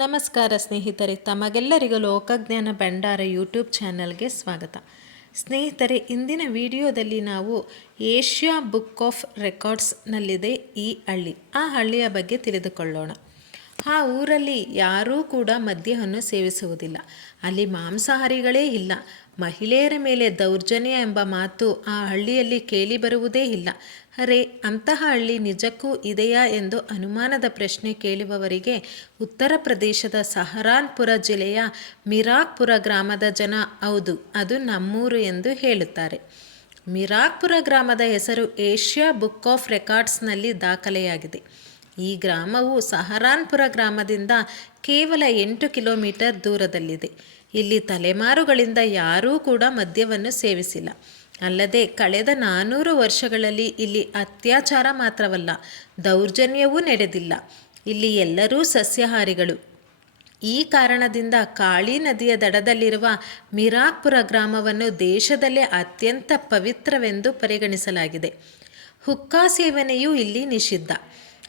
ನಮಸ್ಕಾರ ಸ್ನೇಹಿತರೆ, ತಮಗೆಲ್ಲರಿಗೂ ಲೋಕಜ್ಞಾನ ಭಂಡಾರ ಯೂಟ್ಯೂಬ್ ಚಾನಲ್ಗೆ ಸ್ವಾಗತ. ಸ್ನೇಹಿತರೆ, ಇಂದಿನ ವಿಡಿಯೋದಲ್ಲಿ ನಾವು ಏಷ್ಯಾ ಬುಕ್ ಆಫ್ ರೆಕಾರ್ಡ್ಸ್ನಲ್ಲಿದೆ ಈ ಹಳ್ಳಿ. ಆ ಹಳ್ಳಿಯ ಬಗ್ಗೆ ತಿಳಿದುಕೊಳ್ಳೋಣ. ಆ ಊರಲ್ಲಿ ಯಾರೂ ಕೂಡ ಮದ್ಯವನ್ನು ಸೇವಿಸುವುದಿಲ್ಲ. ಅಲ್ಲಿ ಮಾಂಸಾಹಾರಿಗಳೇ ಇಲ್ಲ. ಮಹಿಳೆಯರ ಮೇಲೆ ದೌರ್ಜನ್ಯ ಎಂಬ ಮಾತು ಆ ಹಳ್ಳಿಯಲ್ಲಿ ಕೇಳಿಬರುವುದೇ ಇಲ್ಲ. ಅರೆ, ಅಂತಹ ಹಳ್ಳಿ ನಿಜಕ್ಕೂ ಇದೆಯಾ ಎಂದು ಅನುಮಾನದ ಪ್ರಶ್ನೆ ಕೇಳುವವರಿಗೆ ಉತ್ತರ ಪ್ರದೇಶದ ಸಹರಾನ್ಪುರ ಜಿಲ್ಲೆಯ ಮಿರಾಕ್ಪುರ ಗ್ರಾಮದ ಜನ ಹೌದು, ಅದು ನಮ್ಮೂರು ಎಂದು ಹೇಳುತ್ತಾರೆ. ಮಿರಾಕ್ಪುರ ಗ್ರಾಮದ ಹೆಸರು ಏಷ್ಯಾ ಬುಕ್ ಆಫ್ ರೆಕಾರ್ಡ್ಸ್ನಲ್ಲಿ ದಾಖಲೆಯಾಗಿದೆ. ಈ ಗ್ರಾಮವು ಸಹರಾನ್ಪುರ ಗ್ರಾಮದಿಂದ ಕೇವಲ 8 ಕಿಲೋಮೀಟರ್ ದೂರದಲ್ಲಿದೆ. ಇಲ್ಲಿ ತಲೆಮಾರುಗಳಿಂದ ಯಾರೂ ಕೂಡ ಮದ್ಯವನ್ನು ಸೇವಿಸಿಲ್ಲ. ಅಲ್ಲದೆ ಕಳೆದ 400 ವರ್ಷಗಳಲ್ಲಿ ಇಲ್ಲಿ ಅತ್ಯಾಚಾರ ಮಾತ್ರವಲ್ಲ, ದೌರ್ಜನ್ಯವೂ ನಡೆದಿಲ್ಲ. ಇಲ್ಲಿ ಎಲ್ಲರೂ ಸಸ್ಯಾಹಾರಿಗಳು. ಈ ಕಾರಣದಿಂದ ಕಾಳಿ ನದಿಯ ದಡದಲ್ಲಿರುವ ಮಿರಾಕ್ಪುರ ಗ್ರಾಮವನ್ನು ದೇಶದಲ್ಲೇ ಅತ್ಯಂತ ಪವಿತ್ರವೆಂದು ಪರಿಗಣಿಸಲಾಗಿದೆ. ಹುಕ್ಕಾ ಸೇವನೆಯೂ ಇಲ್ಲಿ ನಿಷಿದ್ಧ.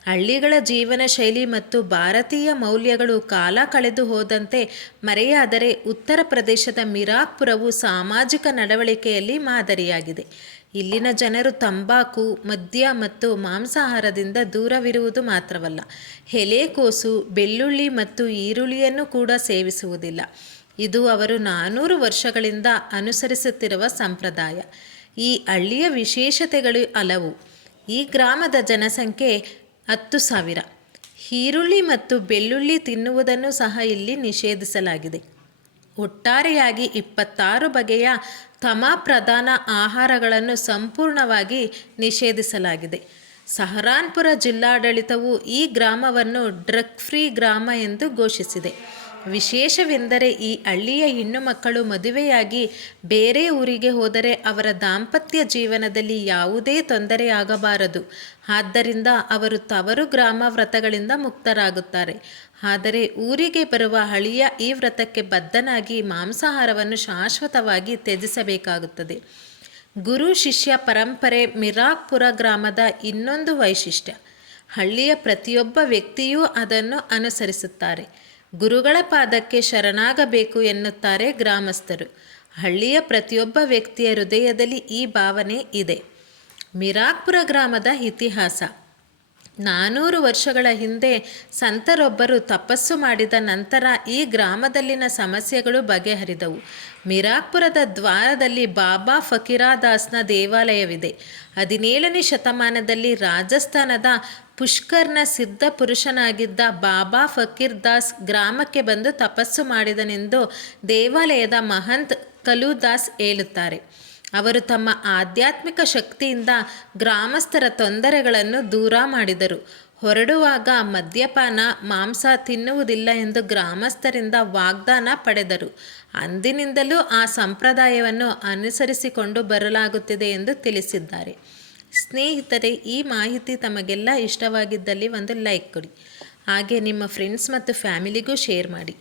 ಹಳ್ಳಿಗಳ ಜೀವನ ಶೈಲಿ ಮತ್ತು ಭಾರತೀಯ ಮೌಲ್ಯಗಳು ಕಾಲ ಕಳೆದು ಹೋದಂತೆ ಮರೆಯಾದರೆ ಉತ್ತರ ಪ್ರದೇಶದ ಮಿರಾಕ್ಪುರವು ಸಾಮಾಜಿಕ ನಡವಳಿಕೆಯಲ್ಲಿ ಮಾದರಿಯಾಗಿದೆ. ಇಲ್ಲಿನ ಜನರು ತಂಬಾಕು, ಮದ್ಯ ಮತ್ತು ಮಾಂಸಾಹಾರದಿಂದ ದೂರವಿರುವುದು ಮಾತ್ರವಲ್ಲ, ಎಲೆಕೋಸು, ಬೆಳ್ಳುಳ್ಳಿ ಮತ್ತು ಈರುಳ್ಳಿಯನ್ನು ಕೂಡ ಸೇವಿಸುವುದಿಲ್ಲ. ಇದು ಅವರು 400 ವರ್ಷಗಳಿಂದ ಅನುಸರಿಸುತ್ತಿರುವ ಸಂಪ್ರದಾಯ. ಈ ಹಳ್ಳಿಯ ವಿಶೇಷತೆಗಳು ಹಲವು. ಈ ಗ್ರಾಮದ ಜನಸಂಖ್ಯೆ 10,000. ಈರುಳ್ಳಿ ಮತ್ತು ಬೆಳ್ಳುಳ್ಳಿ ತಿನ್ನುವುದನ್ನು ಸಹ ಇಲ್ಲಿ ನಿಷೇಧಿಸಲಾಗಿದೆ. ಒಟ್ಟಾರೆಯಾಗಿ 26 ಬಗೆಯ ಪ್ರಧಾನ ಆಹಾರಗಳನ್ನು ಸಂಪೂರ್ಣವಾಗಿ ನಿಷೇಧಿಸಲಾಗಿದೆ. ಸಹರಾನ್ಪುರ ಜಿಲ್ಲಾಡಳಿತವು ಈ ಗ್ರಾಮವನ್ನು ಡ್ರಗ್ ಫ್ರೀ ಗ್ರಾಮ ಎಂದು ಘೋಷಿಸಿದೆ. ವಿಶೇಷವೆಂದರೆ ಈ ಹಳ್ಳಿಯ ಹೆಣ್ಣು ಮಕ್ಕಳು ಮದುವೆಯಾಗಿ ಬೇರೆ ಊರಿಗೆ ಹೋದರೆ ಅವರ ದಾಂಪತ್ಯ ಜೀವನದಲ್ಲಿ ಯಾವುದೇ ತೊಂದರೆಯಾಗಬಾರದು. ಆದ್ದರಿಂದ ಅವರು ತವರು ಗ್ರಾಮ ವ್ರತಗಳಿಂದ ಮುಕ್ತರಾಗುತ್ತಾರೆ. ಆದರೆ ಊರಿಗೆ ಬರುವ ಹಳಿಯ ಈ ವ್ರತಕ್ಕೆ ಬದ್ಧನಾಗಿ ಮಾಂಸಾಹಾರವನ್ನು ಶಾಶ್ವತವಾಗಿ ತ್ಯಜಿಸಬೇಕಾಗುತ್ತದೆ. ಗುರು ಶಿಷ್ಯ ಪರಂಪರೆ ಮಿರಾಕ್ಪುರ ಗ್ರಾಮದ ಇನ್ನೊಂದು ವೈಶಿಷ್ಟ್ಯ. ಹಳ್ಳಿಯ ಪ್ರತಿಯೊಬ್ಬ ವ್ಯಕ್ತಿಯೂ ಅದನ್ನು ಅನುಸರಿಸುತ್ತಾರೆ. ಗುರುಗಳ ಪಾದಕ್ಕೆ ಶರಣಾಗಬೇಕು ಎನ್ನುತ್ತಾರೆ ಗ್ರಾಮಸ್ಥರು. ಹಳ್ಳಿಯ ಪ್ರತಿಯೊಬ್ಬ ವ್ಯಕ್ತಿಯ ಹೃದಯದಲ್ಲಿ ಈ ಭಾವನೆ ಇದೆ. ಮಿರಾಕ್ಪುರ ಗ್ರಾಮದ ಇತಿಹಾಸ. 400 ವರ್ಷಗಳ ಹಿಂದೆ ಸಂತರೊಬ್ಬರು ತಪಸ್ಸು ಮಾಡಿದ ನಂತರ ಈ ಗ್ರಾಮದಲ್ಲಿನ ಸಮಸ್ಯೆಗಳು ಬಗೆಹರಿದವು. ಮಿರಾಕ್ಪುರದ ದ್ವಾರದಲ್ಲಿ ಬಾಬಾ ಫಕೀರದಾಸ್ನ ದೇವಾಲಯವಿದೆ. 17ನೇ ಶತಮಾನದಲ್ಲಿ ರಾಜಸ್ಥಾನದ ಪುಷ್ಕರ್ನ ಸಿದ್ಧ ಪುರುಷನಾಗಿದ್ದ ಬಾಬಾ ಫಕೀರ್ದಾಸ್ ಗ್ರಾಮಕ್ಕೆ ಬಂದು ತಪಸ್ಸು ಮಾಡಿದನೆಂದು ದೇವಾಲಯದ ಮಹಂತ್ ಕಲುದಾಸ್ ಹೇಳುತ್ತಾರೆ. ಅವರು ತಮ್ಮ ಆಧ್ಯಾತ್ಮಿಕ ಶಕ್ತಿಯಿಂದ ಗ್ರಾಮಸ್ಥರ ತೊಂದರೆಗಳನ್ನು ದೂರ ಮಾಡಿದರು. ಹೊರಡುವಾಗ ಮದ್ಯಪಾನ, ಮಾಂಸ ತಿನ್ನುವುದಿಲ್ಲ ಎಂದು ಗ್ರಾಮಸ್ಥರಿಂದ ವಾಗ್ದಾನ ಪಡೆದರು. ಅಂದಿನಿಂದಲೂ ಆ ಸಂಪ್ರದಾಯವನ್ನು ಅನುಸರಿಸಿಕೊಂಡು ಬರಲಾಗುತ್ತಿದೆ ಎಂದು ತಿಳಿಸಿದ್ದಾರೆ. ಸ್ನೇಹಿತರೆ, ಈ ಮಾಹಿತಿ ತಮಗೆಲ್ಲ ಇಷ್ಟವಾಗಿದ್ದಲ್ಲಿ ಒಂದು ಲೈಕ್ ಕೊಡಿ. ಹಾಗೆ ನಿಮ್ಮ ಫ್ರೆಂಡ್ಸ್ ಮತ್ತು ಫ್ಯಾಮಿಲಿಗೂ ಶೇರ್ ಮಾಡಿ.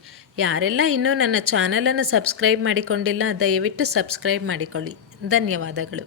ಯಾರೆಲ್ಲ ಇನ್ನೂ ನನ್ನ ಚಾನಲನ್ನು ಸಬ್ಸ್ಕ್ರೈಬ್ ಮಾಡಿಕೊಂಡಿಲ್ಲ, ದಯವಿಟ್ಟು ಸಬ್ಸ್ಕ್ರೈಬ್ ಮಾಡಿಕೊಳ್ಳಿ. ಧನ್ಯವಾದಗಳು.